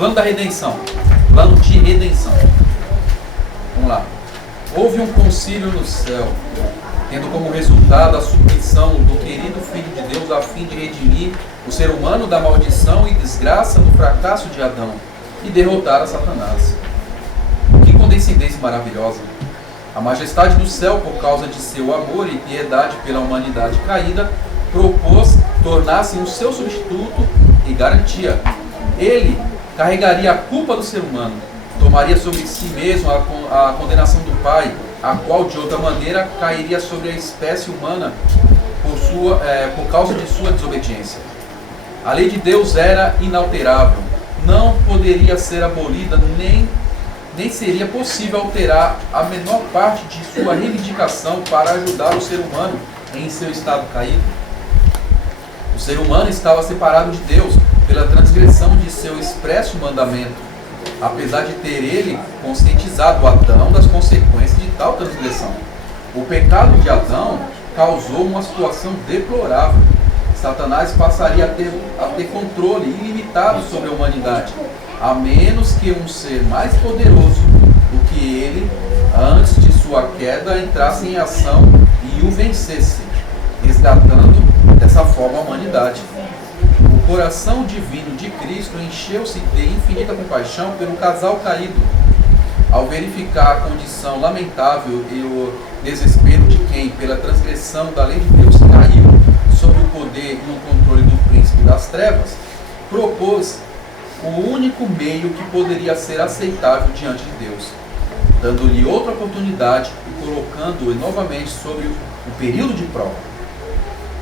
Plano da redenção. Plano de redenção. Vamos lá. Houve um concílio no céu, tendo como resultado a submissão do querido Filho de Deus a fim de redimir o ser humano da maldição e desgraça do fracasso de Adão e derrotar a Satanás. Que condescendência maravilhosa! A majestade do céu, por causa de seu amor e piedade pela humanidade caída, propôs tornar-se um seu substituto e garantia. Ele carregaria a culpa do ser humano, tomaria sobre si mesmo a condenação do Pai, a qual de outra maneira cairia sobre a espécie humana por causa de sua desobediência. A lei de Deus era inalterável, não poderia ser abolida, nem seria possível alterar a menor parte de sua reivindicação para ajudar o ser humano em seu estado caído. O ser humano estava separado de Deus pela transgressão de seu expresso mandamento, apesar de ter ele conscientizado Adão das consequências de tal transgressão. O pecado de Adão causou uma situação deplorável. Satanás passaria a ter controle ilimitado sobre a humanidade, a menos que um ser mais poderoso do que ele, antes de sua queda, entrasse em ação e o vencesse, resgatando dessa forma a humanidade. O coração divino de Cristo encheu-se de infinita compaixão pelo casal caído. Ao verificar a condição lamentável e o desespero de quem, pela transgressão da lei de Deus, caiu sob o poder e o controle do príncipe das trevas, propôs o único meio que poderia ser aceitável diante de Deus, dando-lhe outra oportunidade e colocando-o novamente sobre o período de prova.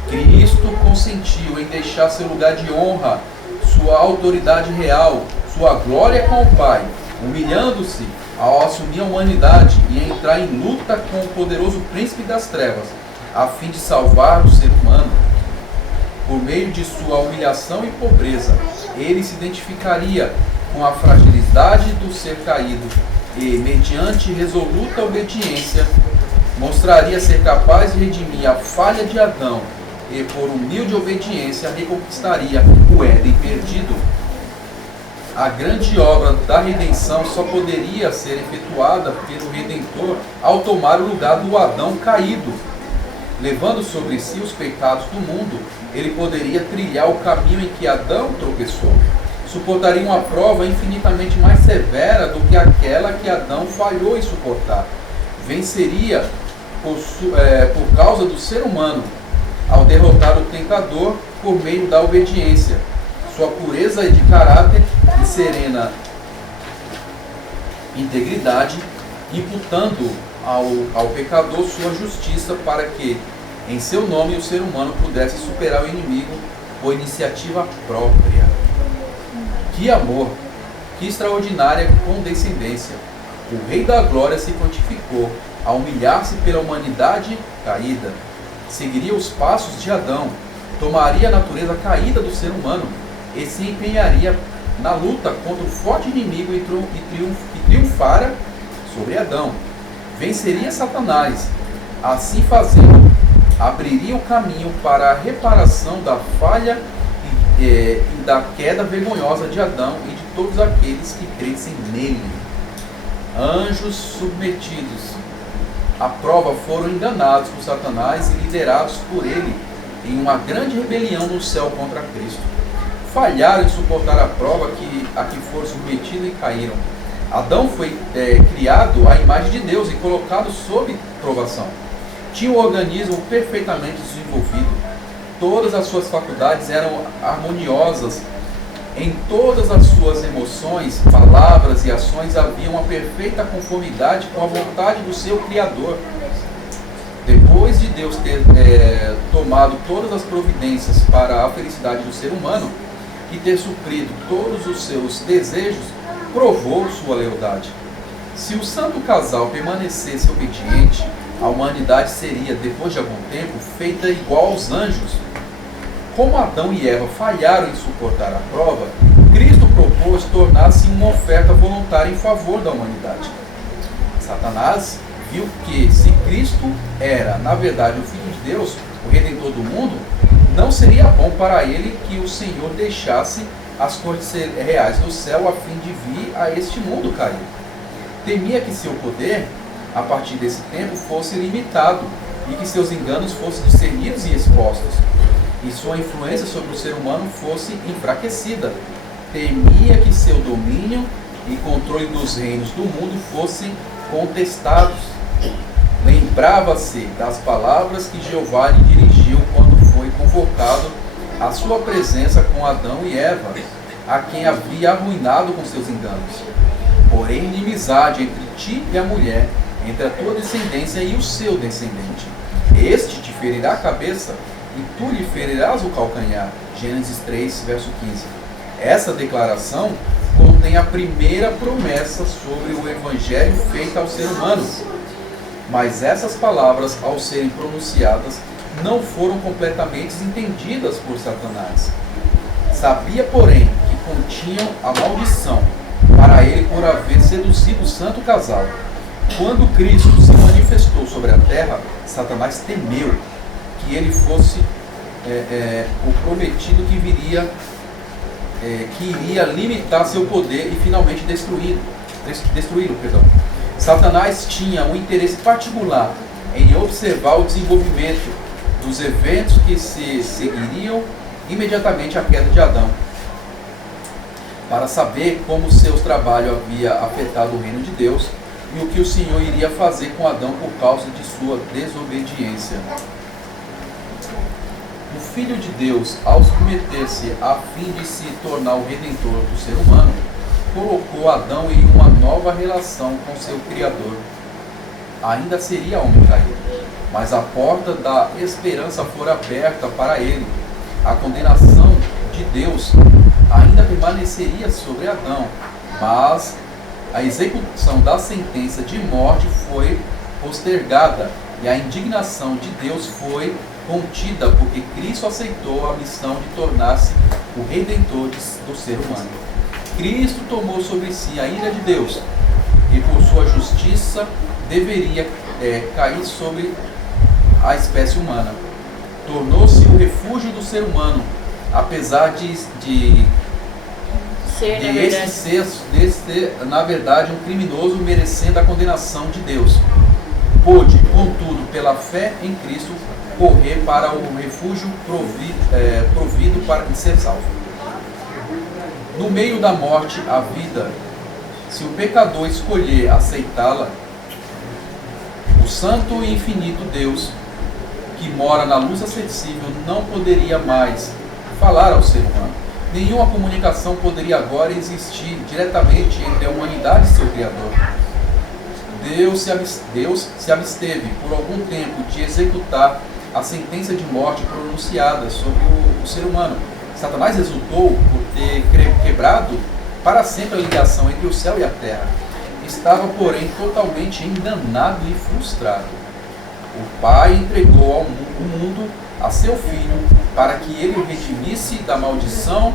Cristo consentiu em deixar seu lugar de honra, sua autoridade real, sua glória com o Pai, humilhando-se ao assumir a humanidade e entrar em luta com o poderoso príncipe das trevas, a fim de salvar o ser humano. Por meio de sua humilhação e pobreza, ele se identificaria com a fragilidade do ser caído e, mediante resoluta obediência, mostraria ser capaz de redimir a falha de Adão e, por humilde obediência, reconquistaria o Éden perdido. A grande obra da redenção só poderia ser efetuada pelo Redentor ao tomar o lugar do Adão caído. Levando sobre si os pecados do mundo, ele poderia trilhar o caminho em que Adão tropeçou. Suportaria uma prova infinitamente mais severa do que aquela que Adão falhou em suportar. Venceria por causa do ser humano, ao derrotar o tentador por meio da obediência. Sua pureza de caráter e serena integridade, imputando ao pecador sua justiça para que, em seu nome, o ser humano pudesse superar o inimigo por iniciativa própria. Que amor! Que extraordinária condescendência! O Rei da Glória se prontificou a humilhar-se pela humanidade caída. Seguiria os passos de Adão, tomaria a natureza caída do ser humano e se empenharia na luta contra o forte inimigo e triunfara sobre Adão. Venceria Satanás. Assim fazendo, abriria o caminho para a reparação da falha e da queda vergonhosa de Adão e de todos aqueles que crescem nele. Anjos submetidos à prova foram enganados por Satanás e liderados por ele em uma grande rebelião no céu contra Cristo. Falharam em suportar a prova a que foram submetidos e caíram. Adão foi criado à imagem de Deus e colocado sob provação. Tinha um organismo perfeitamente desenvolvido. Todas as suas faculdades eram harmoniosas. Em todas as suas emoções, palavras e ações havia uma perfeita conformidade com a vontade do seu Criador. Depois de Deus ter tomado todas as providências para a felicidade do ser humano e ter suprido todos os seus desejos, provou sua lealdade. Se o santo casal permanecesse obediente, a humanidade seria, depois de algum tempo, feita igual aos anjos. Como Adão e Eva falharam em suportar a prova, Cristo propôs tornar-se uma oferta voluntária em favor da humanidade. Satanás viu que, se Cristo era, na verdade, o Filho de Deus, o Redentor do mundo, não seria bom para ele que o Senhor deixasse as cortes reais do céu a fim de vir a este mundo caído. Temia que seu poder, a partir desse tempo, fosse limitado e que seus enganos fossem discernidos e expostos, e sua influência sobre o ser humano fosse enfraquecida. Temia que seu domínio e controle dos reinos do mundo fossem contestados. Lembrava-se das palavras que Jeová lhe dirigiu quando foi convocado à sua presença com Adão e Eva, a quem havia arruinado com seus enganos. Porém, inimizade entre ti e a mulher, entre a tua descendência e o seu descendente. Este te ferirá a cabeça, e tu lhe ferirás o calcanhar. Gênesis 3, verso 15. Essa declaração contém a primeira promessa sobre o evangelho feita ao ser humano. Mas essas palavras, ao serem pronunciadas, não foram completamente entendidas por Satanás. Sabia, porém, que continham a maldição para ele por haver seduzido o santo casal. Quando Cristo se manifestou sobre a terra, Satanás temeu que ele fosse o prometido que iria limitar seu poder e finalmente destruí-lo. Satanás tinha um interesse particular em observar o desenvolvimento dos eventos que se seguiriam imediatamente à queda de Adão, para saber como seu trabalho havia afetado o reino de Deus e o que o Senhor iria fazer com Adão por causa de sua desobediência. O Filho de Deus, ao submeter-se a fim de se tornar o Redentor do ser humano, colocou Adão em uma nova relação com seu Criador. Ainda seria homem caído, mas a porta da esperança fora aberta para ele. A condenação de Deus ainda permaneceria sobre Adão, mas a execução da sentença de morte foi postergada e a indignação de Deus foi contida, porque Cristo aceitou a missão de tornar-se o Redentor do ser humano. Cristo tomou sobre si a ira de Deus e por sua justiça deveria cair sobre a espécie humana. Tornou-se o refúgio do ser humano, apesar de ser, na verdade, um criminoso merecendo a condenação de Deus. Pôde, contudo, pela fé em Cristo, correr para o refúgio provido para ser salvo. No meio da morte, a vida. Se o pecador escolher aceitá-la, o santo e infinito Deus, que mora na luz acessível, não poderia mais falar ao ser humano. Nenhuma comunicação poderia agora existir diretamente entre a humanidade e seu Criador. Deus se absteve por algum tempo de executar a sentença de morte pronunciada sobre o ser humano. Satanás resultou por ter quebrado para sempre a ligação entre o céu e a terra. Estava, porém, totalmente enganado e frustrado. O Pai entregou o mundo a seu Filho para que ele o redimisse da maldição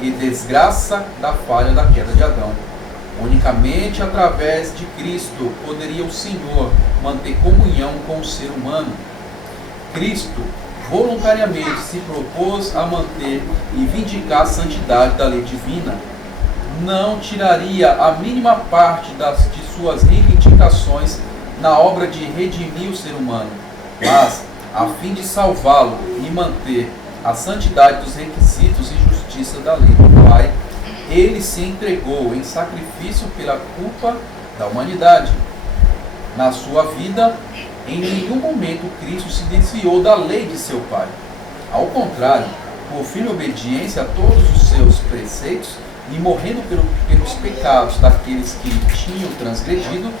e desgraça da falha da queda de Adão. Unicamente através de Cristo poderia o Senhor manter comunhão com o ser humano. Cristo voluntariamente se propôs a manter e vindicar a santidade da lei divina. Não tiraria a mínima parte de suas reivindicações na obra de redimir o ser humano, mas, a fim de salvá-lo e manter a santidade dos requisitos e justiça da lei do Pai, ele se entregou em sacrifício pela culpa da humanidade. Na sua vida, em nenhum momento Cristo se desviou da lei de seu Pai. Ao contrário, por firme obediência a todos os seus preceitos e morrendo pelos pecados daqueles que tinham transgredido,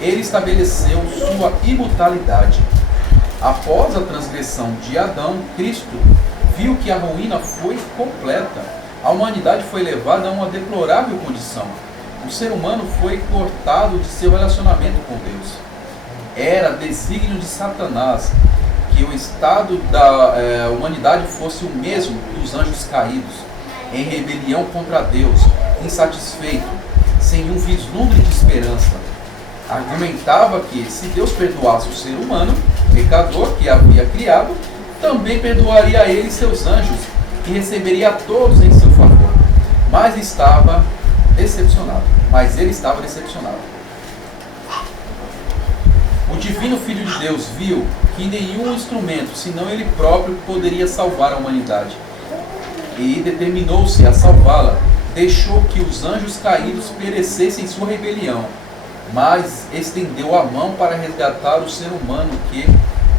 ele estabeleceu sua imutabilidade. Após a transgressão de Adão, Cristo viu que a ruína foi completa. A humanidade foi levada a uma deplorável condição. O ser humano foi cortado de seu relacionamento com Deus. Era desígnio de Satanás que o estado da humanidade fosse o mesmo dos anjos caídos, em rebelião contra Deus, insatisfeito, sem um vislumbre de esperança. Argumentava que, se Deus perdoasse o ser humano, pecador que havia criado, também perdoaria a ele e seus anjos, e receberia a todos em seu favor. Mas ele estava decepcionado. O divino Filho de Deus viu que nenhum instrumento, senão ele próprio, poderia salvar a humanidade. E determinou-se a salvá-la. Deixou que os anjos caídos perecessem em sua rebelião, mas estendeu a mão para resgatar o ser humano que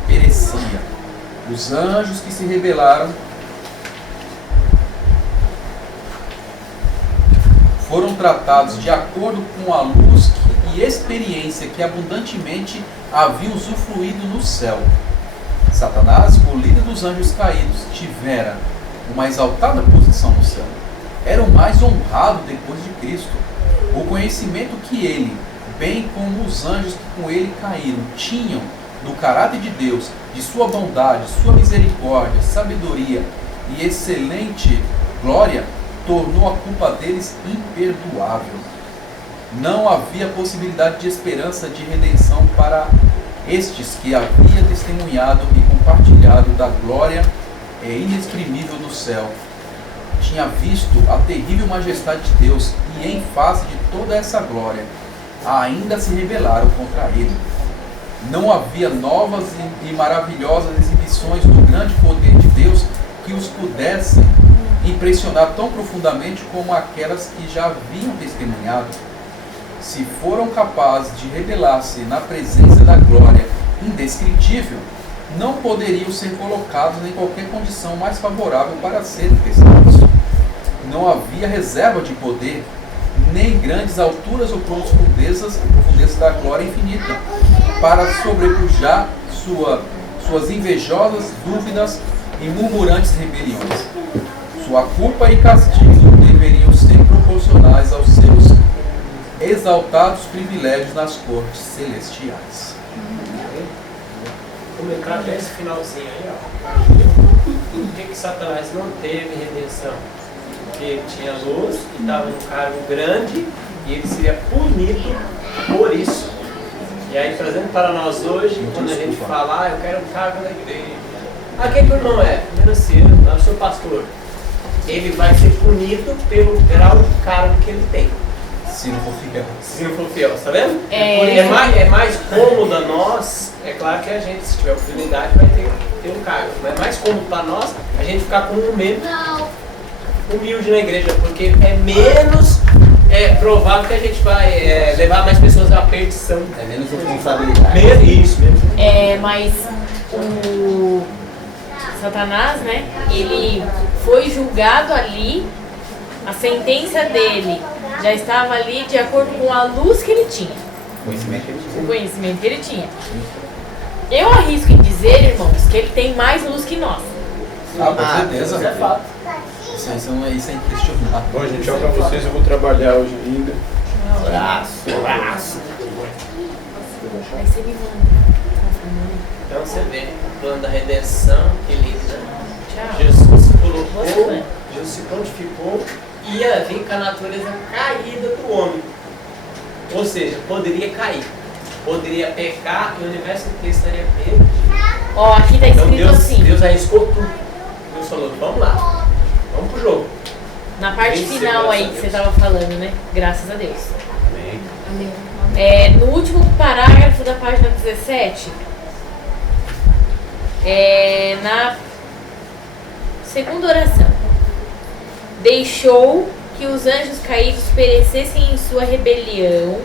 perecia. Os anjos que se rebelaram foram tratados de acordo com a luz e experiência que abundantemente haviam usufruído no céu. Satanás, o líder dos anjos caídos, tivera uma exaltada posição no céu. Era o mais honrado depois de Cristo. O conhecimento que ele, bem como os anjos que com ele caíram, tinham do caráter de Deus, de sua bondade, sua misericórdia, sabedoria e excelente glória, tornou a culpa deles imperdoável. Não havia possibilidade de esperança de redenção para estes que havia testemunhado e compartilhado da glória inexprimível do céu. Tinha visto a terrível majestade de Deus e, em face de toda essa glória, ainda se rebelaram contra ele. Não havia novas e maravilhosas exibições do grande poder de Deus que os pudessem impressionar tão profundamente como aquelas que já haviam testemunhado. Se foram capazes de rebelar-se na presença da glória indescritível, não poderiam ser colocados em qualquer condição mais favorável para serem testados. Não havia reserva de poder, nem grandes alturas ou profundezas da glória infinita, para sobrepujar suas invejosas dúvidas e murmurantes rebeliões. Sua culpa e castigo deveriam ser proporcionais aos seus exaltados privilégios nas cortes celestiais. Vou comentar até esse finalzinho aí, ó. Por que Satanás não teve redenção? Porque ele tinha luz e estava num cargo grande e ele seria punido por isso. E aí, trazendo para nós hoje, quando a gente fala, eu quero um cargo na igreja. Quem que o irmão é? Primeiro assim, eu sou pastor. Ele vai ser punido pelo grau de cargo que ele tem. Se não for fiel. Se não for fiel, tá vendo? É mais cômodo a nós, é claro que a gente, se tiver oportunidade, vai ter um cargo. Mas é mais cômodo para nós a gente ficar com um membro humilde na igreja, porque é menos provável que a gente vai levar mais pessoas à perdição. É menos responsabilidade. Isso mesmo. Mas o Satanás, né, ele foi julgado ali, a sentença dele já estava ali de acordo com a luz que ele tinha. O conhecimento que ele tinha. Eu arrisco em dizer, irmãos, que ele tem mais luz que nós. Com certeza. Isso é fato. Isso é inquestionável. Bom, gente, tchau pra vocês. Eu vou trabalhar hoje ainda. Abraço. Aí você me manda. Então você vê o plano da redenção, querido, né? Tchau. Jesus se colocou, Jesus se prontificou, ia vir com a natureza caída do homem. Ou seja, poderia cair, poderia pecar e o universo inteiro estaria perdido. Ó, aqui tá Então escrito assim. Deus arriscou tudo. Deus falou, vamos lá, vamos pro jogo. Na parte Venceu, final aí que graças a você Deus. tava falando, né? Graças a Deus. Amém. No último parágrafo da página 17, na segunda oração, deixou que os anjos caídos perecessem em sua rebelião,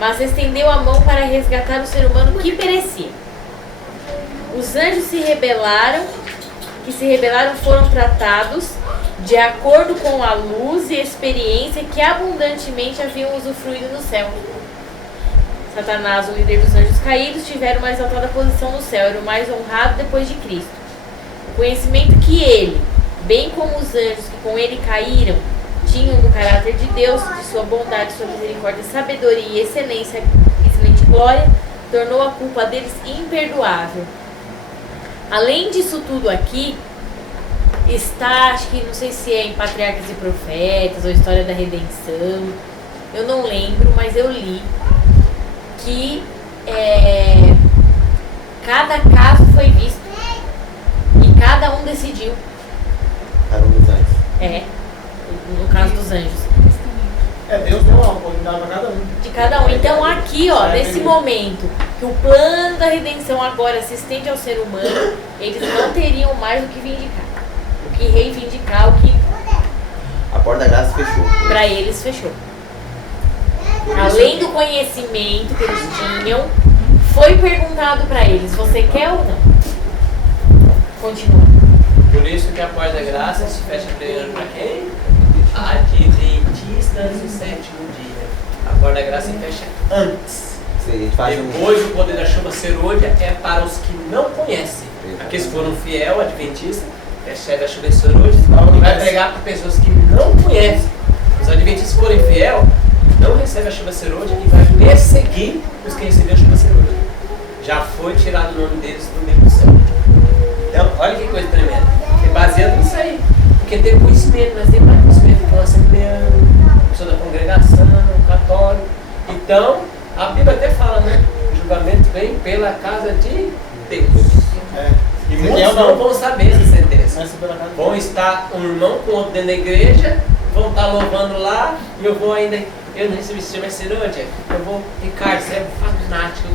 mas estendeu a mão para resgatar o ser humano que perecia. Os anjos que se rebelaram foram tratados de acordo com a luz e experiência que abundantemente haviam usufruído no céu. Satanás, o líder dos anjos caídos, tiveram uma exaltada posição no céu, era o mais honrado depois de Cristo. O conhecimento que ele, bem como os anjos que com ele caíram, tinham do caráter de Deus, de sua bondade, sua misericórdia, sabedoria e excelente glória, tornou a culpa deles imperdoável. Além disso tudo aqui, está, acho que não sei se é em Patriarcas e Profetas ou História da Redenção, eu não lembro, mas eu li que cada caso foi visto e cada um decidiu. Cada um dos anjos. no caso dos anjos. Deus deu uma oportunidade para cada um. De cada um. Então aqui, ó, nesse momento que o plano da redenção agora se estende ao ser humano, eles não teriam mais o que vindicar. O que reivindicar, o que A porta da graça fechou. pra eles fechou. Além do conhecimento que eles tinham, foi perguntado pra eles, você quer ou não? Continua. Por isso que a porta da graça se fecha primeiro para quem? Adventistas do sétimo dia. A porta da graça se fecha antes. Sim, a gente faz Depois o poder da chuva serôdia é para os que não conhecem. Aqueles que foram fiel, adventistas, recebe a chuva serôdia e vai pregar para pessoas que não conhecem. Os adventistas que forem fiel, não recebem a chuva serôdia e vai perseguir os que receberam a chuva serôdia. Já foi tirado o nome deles do livro do céu. Então, olha que coisa tremenda. É baseado nisso aí. Porque tem conhecimento, mas tem mais conhecimento com a assembleana, pessoa da congregação, católico. Então, a Bíblia até fala, né? O julgamento vem pela casa de Deus. E muitos não vão saber essa sentença. Vão estar um irmão com outro dentro da igreja, vão estar louvando lá, e eu vou ainda. Eu não recebi esse serôdia. Eu vou, Ricardo, você é fanático,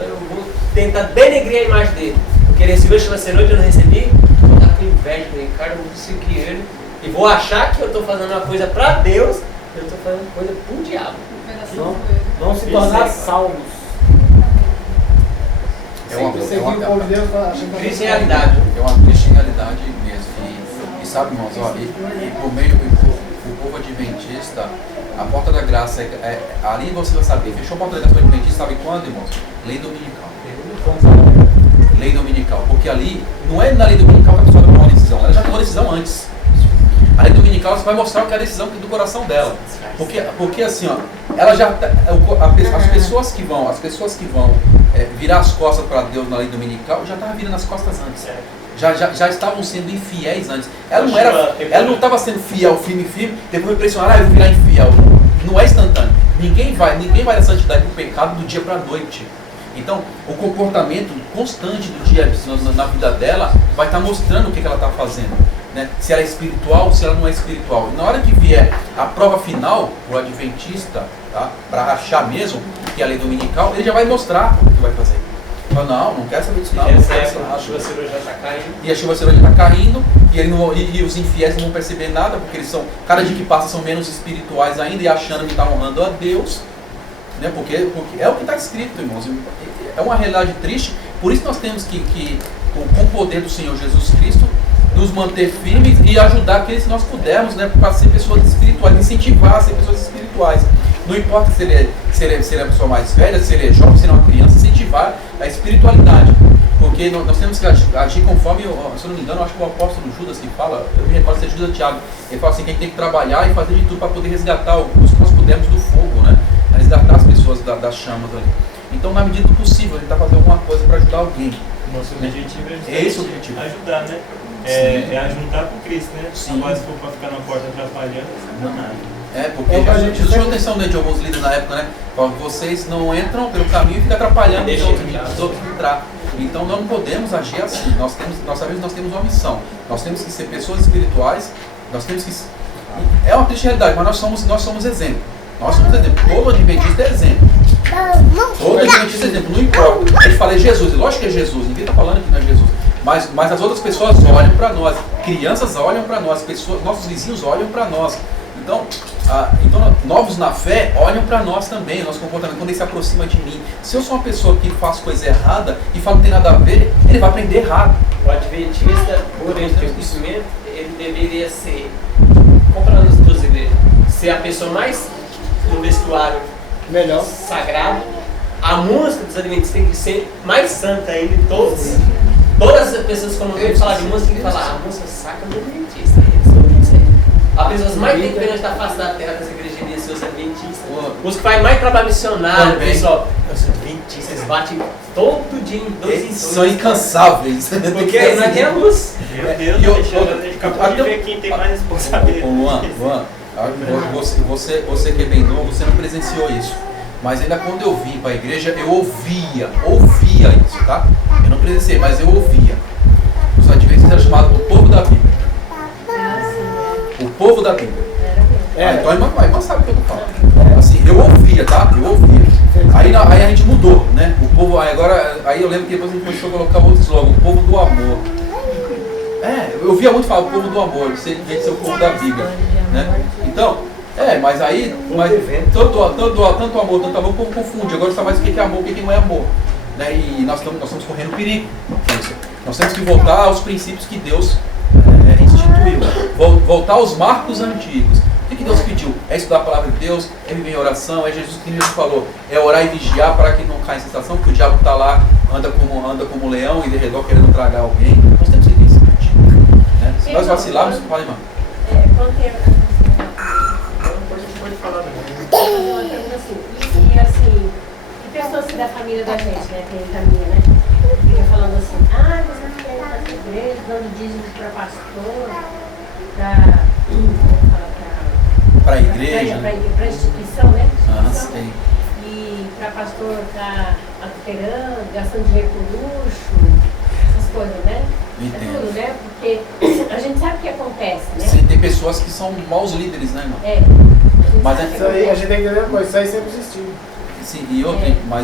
eu vou tentar denegrir a imagem dele. Porque ele recebeu a serôdia, eu não recebi. Vou estar com inveja do Ricardo, eu vou seguir ele. E vou achar que eu estou fazendo uma coisa para Deus, eu estou fazendo coisa para o diabo. Vão se tornar salvos. É uma Triste realidade. É uma triste realidade mesmo. E sabe, irmãos, ó, e por meio do povo adventista, a porta da graça, ali você vai saber, fechou a porta da graça do adventista, sabe quando, irmãos? Lei dominical. Lei dominical. Porque ali, não é na lei dominical que a pessoa tomou uma decisão, ela já tomou uma decisão antes. A lei dominical você vai mostrar o que é a decisão do coração dela. Porque assim, ó, ela já as pessoas que vão virar as costas para Deus na lei dominical já estavam virando as costas antes. Já estavam sendo infiéis antes. Ela não estava sendo fiel, firme, depois foi pressionar, eu vou virar infiel. Não é instantâneo. Ninguém vai da santidade para o pecado do dia para a noite. Então, o comportamento constante do dia na vida dela vai estar mostrando o que ela está fazendo. Né? Se ela é espiritual ou se ela não é espiritual. E na hora que vier a prova final, o adventista, tá? Para achar mesmo que é a lei dominical, ele já vai mostrar o que vai fazer. Fala, não quero saber disso não. A chuva serôdia já está caindo. E a chuva serôdia está caindo, e os infiéis não vão perceber nada, porque eles são, cada dia que passa são menos espirituais ainda e achando que está honrando a Deus. Né? Porque é o que está escrito, irmãos. É uma realidade triste. Por isso nós temos que com o poder do Senhor Jesus Cristo, nos manter firmes e ajudar aqueles que nós pudermos, né, para ser pessoas espirituais, incentivar a ser pessoas espirituais. Não importa se ele é a pessoa mais velha, se ele é jovem, se ele é uma criança, incentivar a espiritualidade. Porque nós temos que agir conforme, se eu não me engano, eu acho que o apóstolo Judas que fala, eu me recordo de ser Judas Tiago, ele fala assim, que a gente tem que trabalhar e fazer de tudo para poder resgatar os que nós pudermos do fogo, né? Resgatar as pessoas das chamas ali. Então, na medida do possível, a gente está fazendo alguma coisa para ajudar alguém. Nosso objetivo é esse o objetivo. Ajudar, né? É ajudar por Cristo, né? Sim. Agora, se for para ficar na porta atrapalhando, não dá nada. Porque Jesus chamou a atenção de alguns líderes na época, né? Fala, vocês não entram pelo caminho e ficam atrapalhando os outros entrar. Então nós não podemos agir assim. Nós sabemos que nós temos uma missão. Nós temos que ser pessoas espirituais. Nós temos que. É uma triste realidade, mas nós somos exemplo. Nós somos exemplo. Todo adventista é exemplo. Todo adventista é exemplo. Não importa. A gente fala é Jesus. Lógico que é Jesus. Ninguém está falando que não é Jesus. Mas as outras pessoas olham para nós. Crianças olham para nós. Nossos vizinhos olham para nós. Então, novos na fé olham para nós também, nosso comportamento, quando ele se aproxima de mim. Se eu sou uma pessoa que faz coisa errada e fala que não tem nada a ver, ele vai aprender errado. O adventista, por ele ter conhecimento, ele deveria ser, comparando as duas igrejas, ser a pessoa mais no vestuário melhor, sagrado. A música dos adventistas tem que ser mais santa ainda, todos. Todas as pessoas, quando vêm falar de música, tem que falar, a música sacra do adventista. As pessoas mais temperantes da face da terra das igrejas deveriam ser os adventistas. Os que fazem mais trabalho missionário, pessoal. Os adventistas batem todo dia em dois eles são incansáveis. Porque aí nós temos a luz. Meu Deus, acabou de ver quem tem mais responsabilidade. Luan, você que é bem novo, você não presenciou isso. Mas ainda quando eu vim para a igreja, eu ouvia isso, tá? Eu não presenciei, mas eu ouvia. Os adventistas eram chamados o povo da Bíblia. O povo da Bíblia. ouvia, tá? Eu ouvia. Aí a gente mudou, né? O povo, aí eu lembro que depois a gente começou a colocar outro slogan, o povo do amor. Eu ouvia muito falar o povo do amor, de ser o povo da Bíblia, né? Então, mas aí, tanto amor, tanto amor, o povo confunde. Agora sabe mais o que é amor, o que não é amor. Né? E nós estamos correndo perigo. Nós temos que voltar aos princípios que Deus instituiu. Voltar aos marcos antigos. O que Deus pediu? É estudar a palavra de Deus, é viver em oração, é Jesus que Jesus falou, é orar e vigiar para que não caia em sensação, porque o diabo está lá, anda como leão e de redor querendo tragar alguém. Nós temos que ter isso, né? Se nós vacilarmos, fala, irmão. Quando tem depois a gente pode falar assim, que pessoas assim da família da gente, né, que caminha, né, fica falando assim, mas não quer ir para a igreja, dando dízimo para pastor, para a igreja, para a instituição, né? Sim. E para pastor estar adulterando, gastando dinheiro com luxo, essas coisas, né? Entendo. É tudo, né? Porque a gente sabe o que acontece, né? Sim, tem pessoas que são maus líderes, né, irmão? Mas Isso aí, a gente tem que entender uma coisa, isso aí sempre existiu. Sim, e outra, irmã,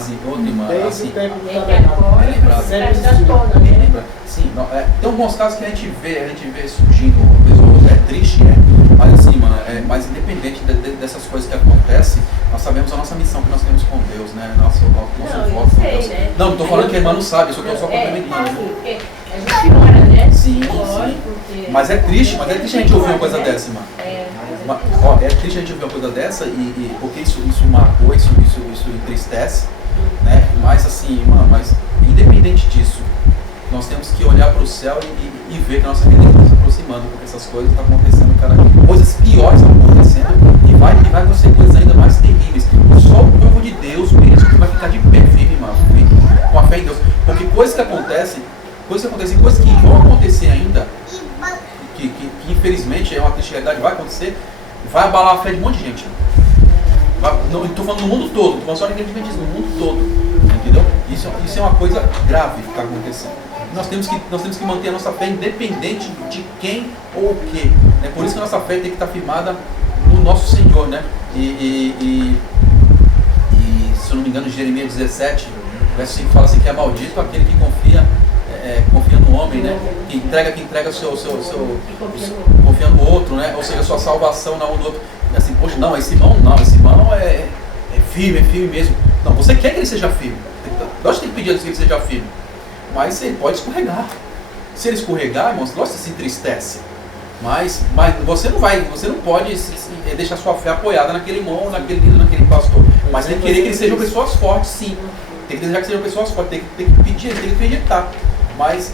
Desde assim, o tempo É do que agora tabernáculo. você traz da tona, Ninguém né? lembra? Sim, tem alguns casos que a gente vê surgindo, uma coisa ou outra, é triste, mas assim, mano, mas independente dessas coisas que acontecem, nós sabemos a nossa missão que nós temos com Deus, né? Nosso voto com Deus. Né? Não estou falando que a irmã não sabe, isso eu estou só complementando. Assim, porque a gente ora, né? Sim. Porque... Mas é triste a gente ouvir uma coisa dessa, irmã. É triste a gente ouvir uma coisa dessa, porque isso marcou, isso entristece, né? Mas assim, irmã, independente disso, nós temos que olhar para o céu e ver que a nossa vida está se aproximando, porque essas coisas estão acontecendo, coisas piores estão acontecendo e vai acontecer coisas ainda mais terríveis. Só o povo de Deus mesmo que vai ficar de pé firme, irmão, com a fé em Deus. Porque coisas que acontecem, coisas que vão acontecer ainda, que infelizmente é uma triste realidade, vai acontecer, vai abalar a fé de um monte de gente. Não estou falando no mundo todo, estou falando só de adventistas, no mundo todo. Entendeu? Isso é uma coisa grave que está acontecendo. Nós temos que manter a nossa fé independente de quem ou o que. Né? Por isso que a nossa fé tem que estar firmada no nosso Senhor. Né? E se eu não me engano, Jeremias 17, verso 5 fala assim, que é maldito aquele que confia no homem, né? Que entrega o seu confia no outro, né? Ou seja, a sua salvação na mão do outro. E assim, poxa, esse irmão é firme mesmo. Não, você quer que ele seja firme. Nós temos que pedir a Deus que ele seja firme. Mas ele pode escorregar. Se ele escorregar, irmãos, lógico que se entristece. Mas você não pode deixar sua fé apoiada naquele irmão, naquele líder, naquele pastor. Mas tem que querer que eles sejam pessoas fortes, sim. Tem que desejar que sejam pessoas fortes, tem que pedir, tem que acreditar. Mas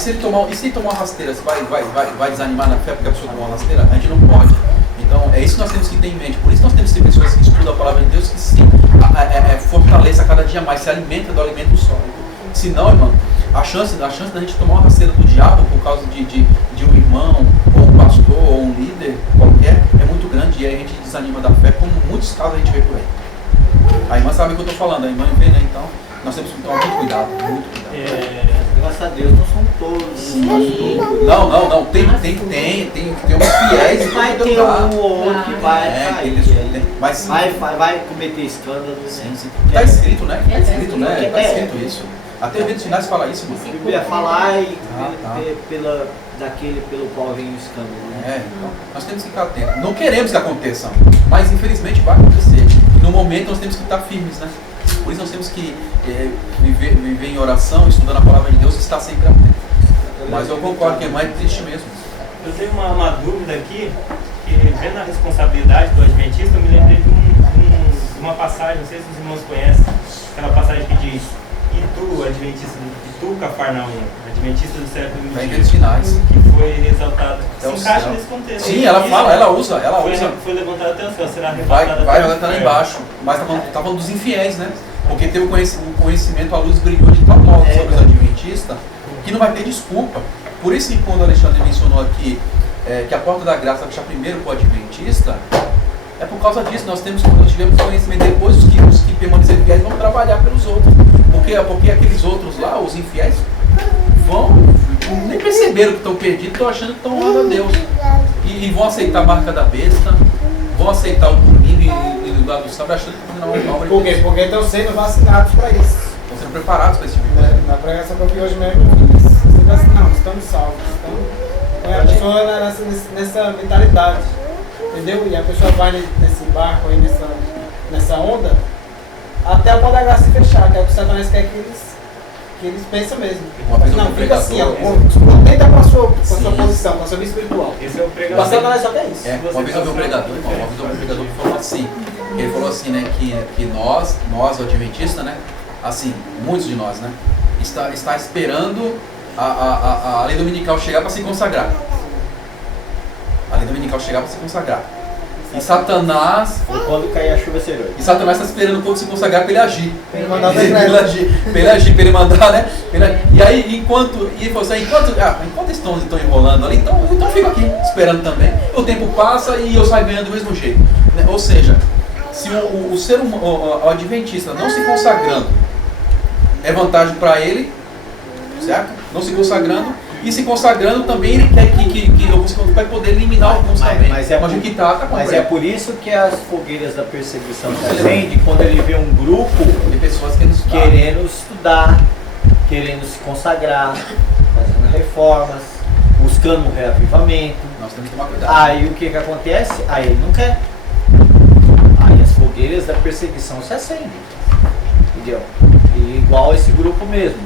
se ele tomar uma rasteira, você vai desanimar na fé porque a pessoa tomou uma rasteira? A gente não pode. Então é isso que nós temos que ter em mente. Por isso nós temos que ter pessoas que estudam a palavra de Deus, que se fortaleça cada dia mais, se alimenta do alimento sólido. Se não, irmão, a chance da gente tomar uma rasteira do diabo por causa de um irmão, ou um pastor, ou um líder qualquer, é muito grande, e aí a gente desanima da fé, como muitos casos a gente vê por aí. A irmã sabe o que eu estou falando, a irmã vê, né? Então nós temos que tomar muito cuidado, muito cuidado. Graças a Deus não são todos. Sim. Não, tem uns fiéis e vai ter um ou outro que vai cair, vai cometer escândalo. Sim. Está escrito, né? Está escrito isso. Até os finais fala isso, irmão. A Bíblia falar pelo qual vem o escândalo. Né? Então, nós temos que ficar atentos. Não queremos que aconteça, mas infelizmente vai acontecer. No momento nós temos que estar firmes, né? Por isso nós temos que viver em oração, estudando a palavra de Deus e estar sempre atento. Mas eu concordo que é mais triste mesmo. Eu tenho uma dúvida aqui, que vendo a responsabilidade do adventista, eu me lembrei de uma passagem, não sei se os irmãos conhecem, aquela passagem que diz: e tu, adventista, e tu, Cafarnaum, adventista do século XXI, finais, que foi exaltada. Se encaixa nesse contexto. Sim, ela usa. Foi levantada até o céu, será arrebatada. Vai lá embaixo. Mas tá falando dos infiéis, né? Porque teve o conhecimento, a luz brilhou de tal modo sobre os adventistas, que não vai ter desculpa. Por isso que quando o Alexandre mencionou aqui que a porta da graça vai fechar primeiro para o adventista, é por causa disso. Nós tivemos conhecimento depois, os que permaneceram fiéis vão trabalhar pelos outros. Porque aqueles outros lá, os infiéis, nem perceberam que estão perdidos, estão achando que estão honrando a Deus. E vão aceitar a marca da besta, vão aceitar o domingo em lugar do sábado, achando que estão fazendo na obra de Por quê? Deus. Porque estão sendo vacinados para isso. Estão sendo preparados para esse tipo de coisa. Na pregação que eu vi hoje mesmo, não, estamos salvos. Então, a pessoa nessa mentalidade, entendeu? E a pessoa vai nesse barco aí, nessa onda, até a porta da graça se fechar, que é o que o Satanás quer que eles pensam mesmo. Uma vez Não, um fica assim, pregador- contenta com a sua Sim. posição, com a sua vida espiritual. Esse é o O pregador. Satanás só quer isso. Uma vez eu vi um pregador, irmão, uma vez eu vi um pregador que falou assim, ele falou assim, né, que nós adventistas, né, assim, muitos de nós, né, está esperando a lei dominical chegar para se consagrar. A lei dominical chegar para se consagrar. E Satanás Ou quando cair a chuva será. E Satanás está esperando o povo se consagrar para ele agir. Pra ele mandar o Para ele decreto. agir, para ele mandar, né? E aí, enquanto eles estão enrolando ali, então eu fico aqui esperando também. O tempo passa e eu saio ganhando do mesmo jeito. Né? Ou seja, se o ser humano, o adventista não se consagrando, é vantagem para ele, certo? Não se consagrando. E se consagrando também, ele quer que alguns vai poder eliminar alguns também. Mas é por por isso que as fogueiras da perseguição se acendem quando ele vê um grupo de pessoas querendo estudar, querendo se consagrar, fazendo reformas, buscando um reavivamento. Nós temos que tomar cuidado. Aí o que acontece? Aí ele não quer. Aí as fogueiras da perseguição se acendem. Entendeu? E igual esse grupo mesmo.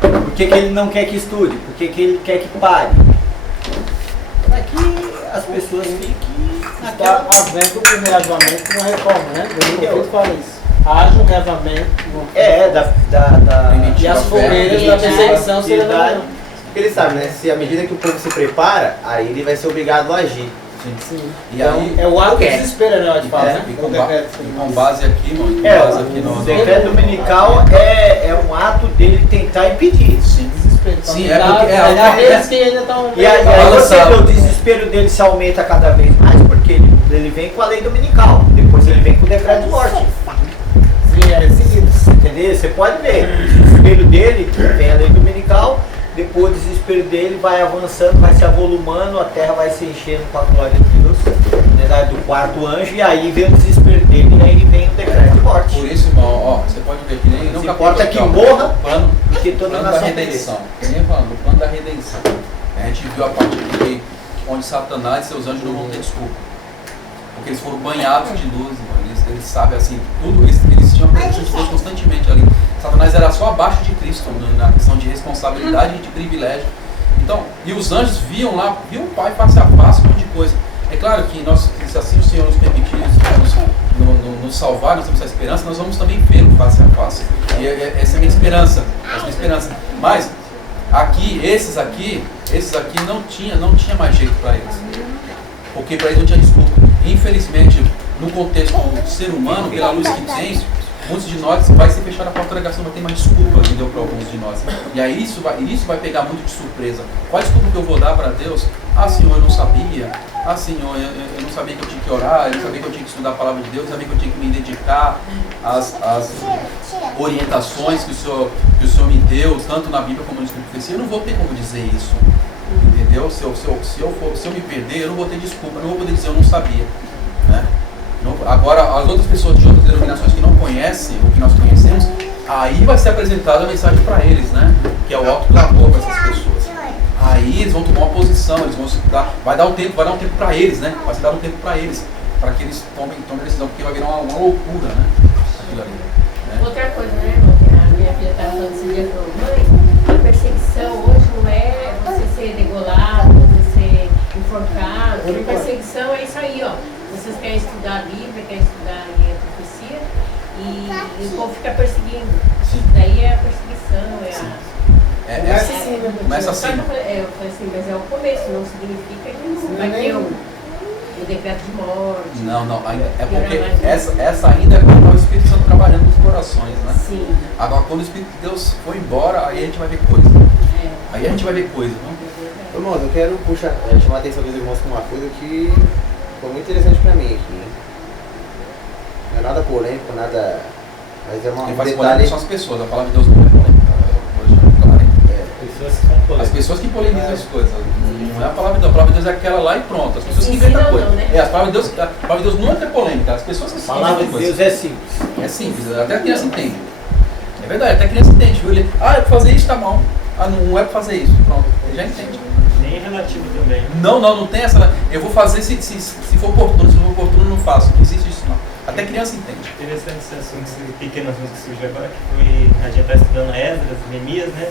Por que ele não quer que estude? Por que ele quer que pare? Para que as pessoas fiquem Está naquela... havendo um reavamento e uma reforma, né? O profeta fala isso. Haja um reavamento. E as fogueiras da perseguição serão levantadas. Ele sabe, né? Se à medida que o povo se prepara, aí ele vai ser obrigado a agir. Sim. E Então, aí, é o ato que desespera, né? Pode falar, né? e Com o decreto. com base aqui, mano, com É, base aqui o no decreto dominical é um ato dele tentar impedir. Sim, Sim, é porque é aqueles que ainda estão. E aí você vê o desespero dele se aumenta cada vez mais, porque ele vem com a lei dominical, depois ele vem com o decreto de morte. Sim, é seguido. Entendeu? Você pode ver, o desespero dele vem a lei dominical, depois o desespero dele vai avançando, vai se avolumando, a terra vai se enchendo com a glória de Deus, na verdade do quarto anjo, e aí vem o desespero dele, e aí vem o decreto de morte. Por isso, irmão, ó, você pode ver que nem Não importa que morra, o porque toda plano da nação redenção. Que nem falando, o plano da redenção. A gente viu a parte aqui onde Satanás e seus anjos não vão ter desculpa. Porque eles foram banhados de luz, irmão. Eles sabem assim, tudo, eles tinham a presença de Deus constantemente ali. Satanás era só abaixo de Cristo na questão de responsabilidade e de privilégio. Então, e os anjos viam lá, viam o Pai face a face, um monte de coisa. É claro que nós, se assim o Senhor nos permitir nos salvar, nós temos essa esperança, nós vamos também vê-lo face a face. E essa é a minha esperança, Mas, esses aqui não tinha mais jeito para eles. Porque para eles não tinha desculpa. Infelizmente, no contexto do ser humano, pela luz que tem, muitos de nós vai se fechar a porta da graça, não vai ter mais desculpa, entendeu, para alguns de nós. E aí isso vai pegar muito de surpresa. Qual a desculpa que eu vou dar para Deus? Ah, Senhor, eu não sabia. Ah, Senhor, eu não sabia que eu tinha que orar, eu não sabia que eu tinha que estudar a palavra de Deus, eu sabia que eu tinha que me dedicar às orientações que o Senhor me deu, tanto na Bíblia como no Escrito de Profecia. Eu não vou ter como dizer isso. Entendeu? Se eu me perder, eu não vou ter desculpa, eu não vou poder dizer eu não sabia. Né? Agora, as outras pessoas de outras denominações que não conhecem o que nós conhecemos, aí vai ser apresentada a mensagem para eles, né? Que é o autoclamor para essas pessoas. Aí eles vão tomar uma posição, eles vão estudar, vai dar um tempo para eles, né? Vai se dar um tempo para eles, para que eles tomem a decisão, porque vai virar uma loucura, né? Aquilo ali. Né? Outra coisa, né, irmão? Que a minha filha estava falando esse dia, falou, mãe, a perseguição hoje não é você ser degolado, você ser enforcado. A perseguição é isso aí, ó. Vocês querem estudar a Bíblia, querem estudar a profecia e o povo fica perseguindo. Sim. Daí é a perseguição, Começa assim. Eu falei assim, mas é o começo, não significa que não vai ter o decreto de morte. Não, é porque essa ainda é quando o Espírito Santo trabalhando nos corações, né? Sim. Agora, quando o Espírito de Deus for embora, aí a gente vai ver coisa. Aí a gente vai ver coisa, não? Irmãos, eu quero chamar a atenção dos irmãos com uma coisa que foi muito interessante pra mim aqui. Não é nada polêmico, nada. Mas é Quem um faz detalhe. polêmica são as pessoas, a palavra de Deus não é polêmica. Pessoas que são polêmica. As pessoas que polemizam as coisas. Não é a palavra de Deus. A palavra de Deus é aquela lá e pronto. As pessoas que Ensina inventam não, coisas. né? A palavra de Deus nunca é polêmica. As pessoas que A palavra de inventam Deus coisas. é simples. É simples, até a criança entende. É verdade, até a criança entende. Ele, é pra fazer isso, tá mal. Ah, não é pra fazer isso. Pronto, ele já entende. Nem relativo também. Não tem essa. Eu vou fazer se for oportuno, se não for oportuno, não faço. Não existe isso não. Até criança entende. Interessante esse assunto, esse pequeno assunto que surgiu agora, que foi, a gente está estudando Esdras, Neemias, né?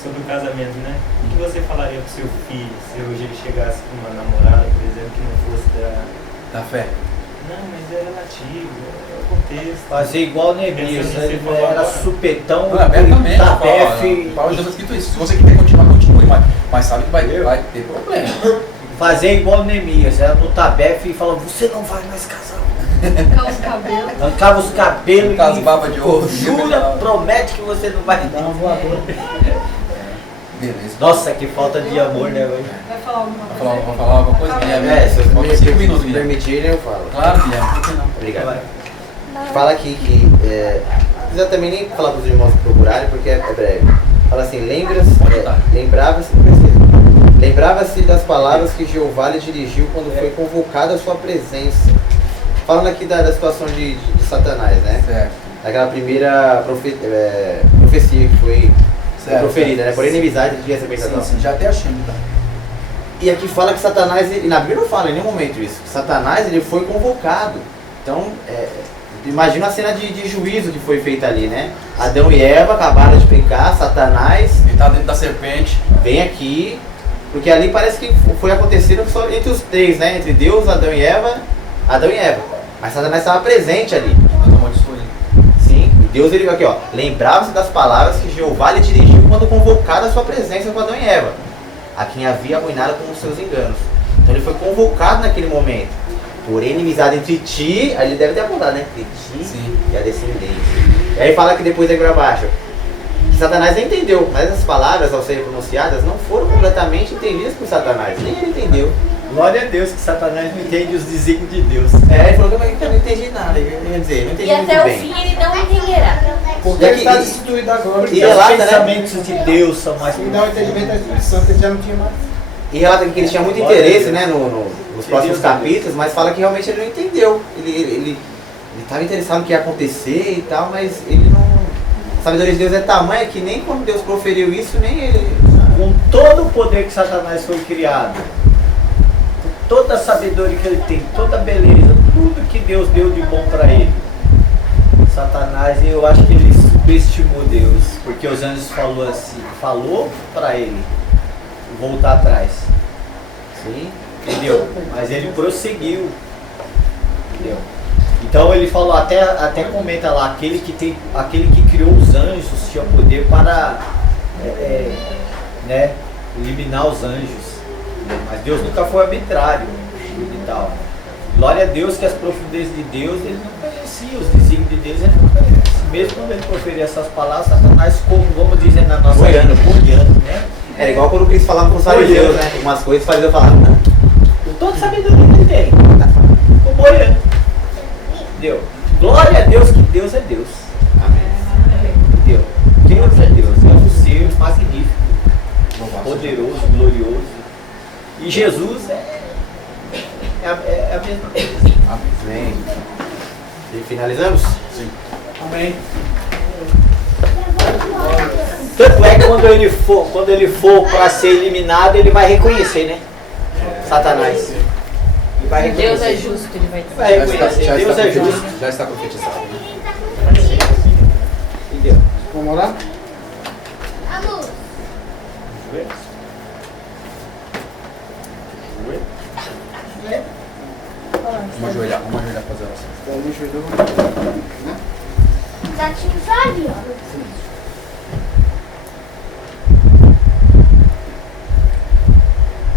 Sobre o casamento, né? O que você falaria pro seu filho se hoje ele chegasse com uma namorada, por exemplo, que não fosse Da fé. Não, mas é relativo, é o contexto. Fazer igual Neemias, Pensando em ele ser falado era agora. supetão, Não, abertamente. tabefe. A palavra de Deus está escrito isso. Se você quiser continuar, continue. Mas sabe que vai ter problema. Fazer igual Neemias, era no tabefe e falava, você não vai mais casar. Arrancar os cabelos. Arrancava os cabelos Com as babas de ovo. jura, promete que você não vai Dá uma voadora. Beleza. Nossa, que falta de amor, né, velho? Vai falar alguma coisa? Vou falar alguma coisa, Guilherme? Se vocês Falta 5 minutos, me Guilherme. permitirem, eu falo. Claro, Guilherme, por que não? Obrigado. Fala aqui que. Não precisa também nem falar para os irmãos procurarem, porque é breve. Fala assim: lembrava-se das palavras que Jeová lhe dirigiu quando foi convocado à sua presença. Falando aqui da situação de Satanás, né? Certo. Daquela primeira profecia que foi proferida, né? Por inimizade devia ser pensado. Sim, já até achei. Tá? E aqui fala que Satanás, e na Bíblia não fala em nenhum momento isso, que Satanás ele foi convocado. Então, imagina a cena de juízo que foi feita ali, né? Adão e Eva acabaram de pecar, Satanás Ele tá dentro da serpente. vem aqui, porque ali parece que foi acontecendo só entre os três, né? Entre Deus, Adão e Eva. Mas Satanás estava presente ali. Deus amaldiçoou ele. Sim, e Deus ele aqui, ó, lembrava-se das palavras que Jeová lhe dirigiu quando convocado à sua presença com Adão e Eva, a quem havia arruinado com os seus enganos. Então ele foi convocado naquele momento. Por inimizade entre ti, aí ele deve ter apontado, né? Entre ti Sim. e a descendência. E aí fala que depois aí para baixo, que Satanás não entendeu, mas essas palavras ao serem pronunciadas não foram completamente entendidas por Satanás, nem ele entendeu. Glória a Deus que Satanás não entende os desígnios de Deus. Ele falou que eu não entendi nada, quer dizer, não entendi E muito até o bem. fim ele não entenderá. Porque E ele aqui- está destituído agora. E E Então, os relata, né? pensamentos de Deus são mais se dá o entendimento da Espírito Santo, ele já não tinha mais. E relata que ele tinha muito Glória a interesse, Deus. né, nos próximos capítulos, mas fala que realmente ele não entendeu. Ele estava interessado no que ia acontecer e tal, mas ele não... A sabedoria de Deus é tamanha que nem quando Deus proferiu isso, nem ele... com todo o poder que Satanás foi criado, com toda a sabedoria que ele tem, toda a beleza, tudo que Deus deu de bom para ele. Satanás, eu acho que ele subestimou Deus, porque os anjos falou para ele voltar atrás. Sim. Entendeu? Mas ele prosseguiu. Entendeu? Então ele falou, até comenta lá, aquele que criou os anjos tinha poder para né, eliminar os anjos. Mas Deus nunca foi arbitrário e tal. Glória a Deus que as profundezas de Deus ele não conhecia, os desígnios de Deus ele não conhecia. Mesmo quando ele proferia essas palavras, Satanás, como vamos dizer na nossa Boiando. né? Era igual quando o Cristo falava com os fariseus, né? Algumas coisas os fariseus falavam, não. Com toda a sabedoria que ele tem. Ficou boiando. Entendeu? Glória a Deus que Deus é Deus. Entendeu? Deus é Deus. É um ser magnífico, poderoso, glorioso. E Jesus é a mesma coisa. Amém. E finalizamos? Sim. Amém. Tanto é que quando ele for para ser eliminado, ele vai reconhecer, né? Satanás. Ele vai reconhecer. Deus é justo, ele vai dizer. Vai reconhecer. Deus é justo. Já está profetizado. Né? Entendeu? Vamos orar? Vamos ajoelhar para fazer a oração. Então, deixa eu ver. Tá te usando, ó.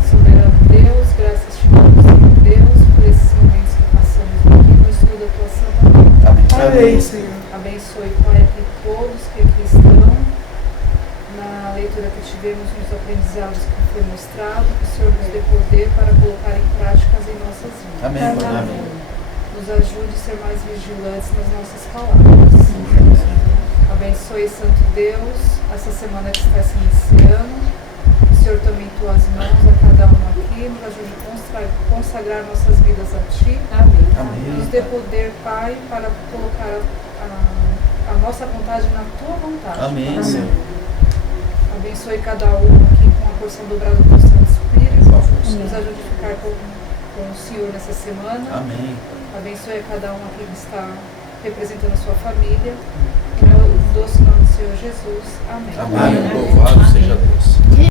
Soberano Deus, graças te damos, Senhor Deus, por esses momentos que passamos aqui no estudo da tua santa palavra. Amém, Senhor. Abençoe, Pai, aqui todos que aqui estão, na leitura que tivemos, nos aprendizados que foi mostrado, que o Senhor nos dê poder para colocar em práticas em nossas vidas. Amém. Amém. Nos ajude a ser mais vigilantes nas nossas palavras. Abençoe, Santo Deus, essa semana que está se iniciando. Que o Senhor, também tuas mãos a cada um aqui, nos ajude a consagrar nossas vidas a Ti. Amém. Nos dê poder, Pai, para colocar a nossa vontade na Tua vontade. Amém, Senhor. Abençoe cada um aqui com a porção dobrada do Teu Santo Espírito. Nos ajude a ficar com o Senhor nessa semana. Amém. Abençoe a cada um aqui que está representando a sua família. Em nome do doce nome do Senhor Jesus. Amém. Amém. Louvado seja Deus.